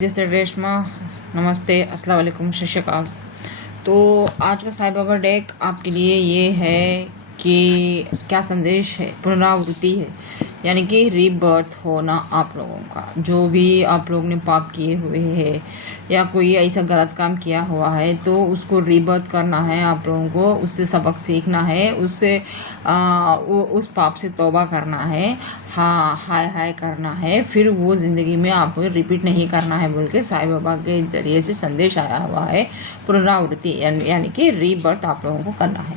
जैसे रेशमा, नमस्ते, अस्सलाम वालेकुम, सत श्री अकाल। तो आज का साईं बाबा डेक आपके लिए ये है कि क्या संदेश है। पुनरावृत्ति है, यानी कि रीबर्थ होना। आप लोगों का जो भी आप लोग ने पाप किए हुए हैं या कोई ऐसा गलत काम किया हुआ है तो उसको रीबर्थ करना है। आप लोगों को उससे सबक सीखना है, उससे उस पाप से तौबा करना है, हाँ हाय हाय करना है, फिर वो ज़िंदगी में आपको रिपीट नहीं करना है बोल के साईं बाबा के ज़रिए से संदेश आया हुआ है। पुनरावृत्ति यानी कि रीबर्थ आप लोगों को करना है।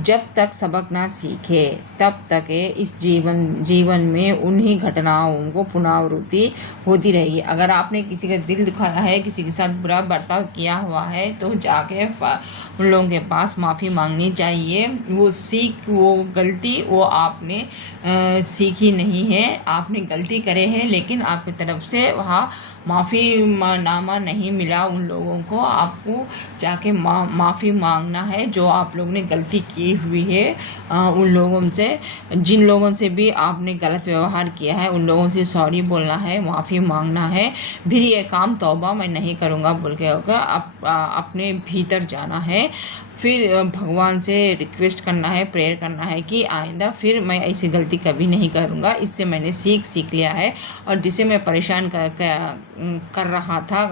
जब तक सबक ना सीखे तब तक इस जीवन में उन्हीं घटनाओं को पुनरावृत्ति होती रहेगी। अगर आपने किसी का दिल दुखाया है, किसी के साथ बुरा बर्ताव किया हुआ है तो जाके उन लोगों के पास माफ़ी मांगनी चाहिए। वो गलती वो आपने सीखी नहीं है, आपने गलती करे हैं लेकिन आपकी तरफ से वहाँ माफ़ी नामा नहीं मिला। उन लोगों को आपको जाके माफ़ी मांगना है जो आप लोगों ने गलती की हुई है। उन लोगों से, जिन लोगों से भी आपने गलत व्यवहार किया है, उन लोगों से सॉरी बोलना है, माफ़ी मांगना है। फिर ये काम तौबा मैं नहीं करूँगा बोल के होगा, अपने भीतर जाना है। फिर भगवान से रिक्वेस्ट करना है, प्रेयर करना है कि आइंदा फिर मैं ऐसी गलती कभी नहीं करूँगा। इससे मैंने सीख लिया है और जिसे मैं परेशान कर रहा था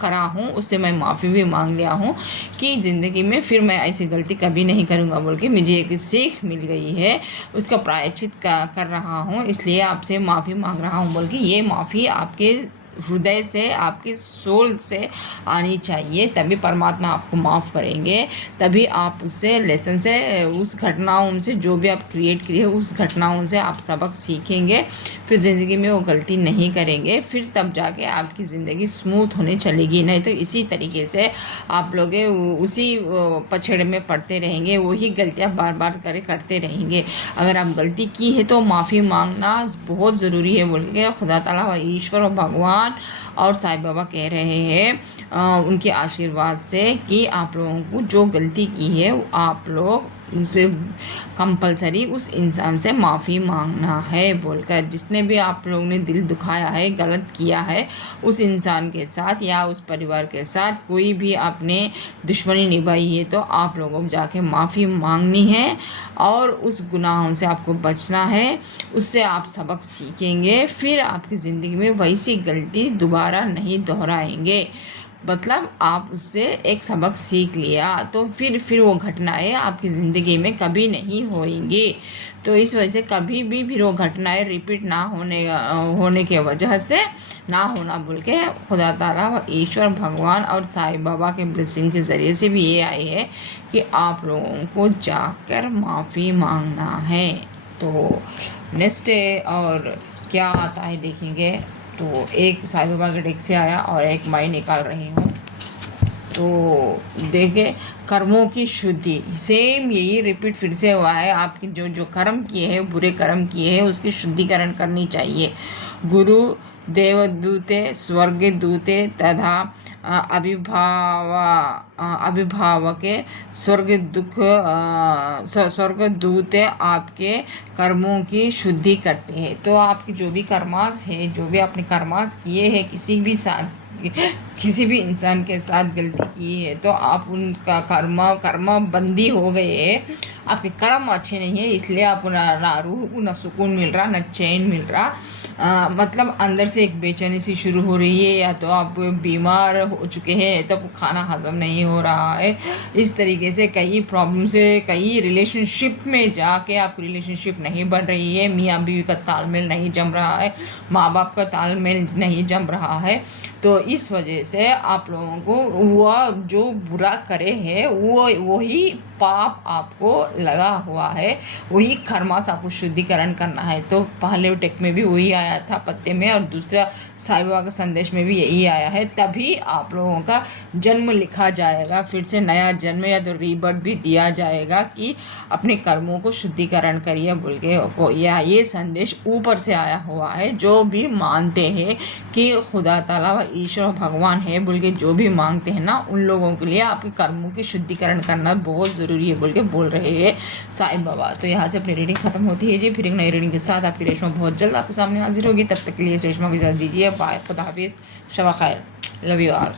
करा हूँ उससे मैं माफ़ी भी मांग लिया हूँ कि ज़िंदगी में फिर मैं ऐसी गलती कभी नहीं करूँगा बोल के मुझे एक सीख मिल गई है। उसका प्रायश्चित कर रहा हूँ, इसलिए आपसे माफ़ी मांग रहा हूँ बोल के ये माफ़ी आपके हृदय से, आपकी सोल से आनी चाहिए, तभी परमात्मा आपको माफ़ करेंगे। तभी आप उससे लेसन से, उस घटनाओं से, जो भी आप क्रिएट किए उस घटनाओं से आप सबक सीखेंगे, फिर ज़िंदगी में वो गलती नहीं करेंगे। फिर तब जाके आपकी ज़िंदगी स्मूथ होने चलेगी। नहीं तो इसी तरीके से आप लोग उसी पछेड़ में पड़ते रहेंगे, वही गलतियाँ बार बार करते रहेंगे। अगर आप गलती की है तो माफ़ी मांगना बहुत ज़रूरी है बोल के खुदा ताला और ईश्वर और भगवान और साईं बाबा कह रहे हैं उनके आशीर्वाद से कि आप लोगों को जो गलती की है आप लोग उसे कंपलसरी उस इंसान से माफ़ी मांगना है बोलकर। जिसने भी आप लोगों ने दिल दुखाया है, गलत किया है उस इंसान के साथ या उस परिवार के साथ कोई भी आपने दुश्मनी निभाई है तो आप लोगों को जाके माफ़ी मांगनी है और उस गुनाहों से आपको बचना है। उससे आप सबक सीखेंगे, फिर आपकी ज़िंदगी में वैसी गलती दोबारा नहीं दोहराएंगे। मतलब आप उससे एक सबक सीख लिया तो फिर वो घटनाएं आपकी ज़िंदगी में कभी नहीं होंगी। तो इस वजह से कभी भी फिर वो घटनाएं रिपीट ना होने के वजह से ना होना बोल के खुदा ताला ईश्वर भगवान और साईं बाबा के ब्लेसिंग के ज़रिए से भी ये आई है कि आप लोगों को जाकर माफ़ी मांगना है। तो नेक्स्ट और क्या आता है देखेंगे। तो एक साईं बाबा के डेक से आया और एक मैं निकाल रही हूँ। तो देखे कर्मों की शुद्धि, सेम यही रिपीट फिर से हुआ है। आपके जो कर्म किए हैं, बुरे कर्म किए हैं, उसकी शुद्धिकरण करनी चाहिए। गुरु देवदूते स्वर्गदूते तथा अभिभावके स्वर्गदूते आपके कर्मों की शुद्धि करते हैं। तो आपकी जो भी कर्मास है, जो भी आपने कर्मास किए हैं, किसी भी इंसान के साथ गलती की है तो आप उनका कर्म बंदी हो गए है। आपके कर्म अच्छे नहीं है, इसलिए आपको ना रूह ना सुकून मिल रहा, ना चैन मिल रहा। मतलब अंदर से एक बेचैनी सी शुरू हो रही है, या तो आप बीमार हो चुके हैं तो खाना हजम नहीं हो रहा है। इस तरीके से कई प्रॉब्लम से, कई रिलेशनशिप में जाके आपकी रिलेशनशिप नहीं बढ़ रही है, मियाँ बीवी का तालमेल नहीं जम रहा है, माँ बाप का तालमेल नहीं जम रहा है। तो इस वजह से आप लोगों को वह जो बुरा करे है वही पाप आपको लगा हुआ है, वही कर्मास आपको शुद्धिकरण करना है। तो पहले टेक में भी वही आया था पत्ते में, और दूसरा साईं बाबा के संदेश में भी यही आया है। तभी आप लोगों का जन्म लिखा जाएगा, फिर से नया जन्म या तो रीबर्थ भी दिया जाएगा कि अपने कर्मों को शुद्धिकरण करिए बोल के को। या ये संदेश ऊपर से आया हुआ है। जो भी मानते हैं कि खुदा ताला व ईश्वर भगवान है बोल के, जो भी मांगते हैं ना, उन लोगों के लिए आपके कर्मों की शुद्धिकरण करना बहुत ज़रूरी है बोल के बोल रहे हैं साईं बाबा। तो यहाँ से अपनी रीडिंग खत्म होती है जी। फिर एक नई रीडिंग के साथ आपकी रेशमा बहुत जल्द आपके सामने हाजिर होगी। तब तक के लिए रेशमा को इजाज़त दीजिए। बाय, खुदा हाफिज़, शब खैर, लव यू ऑल।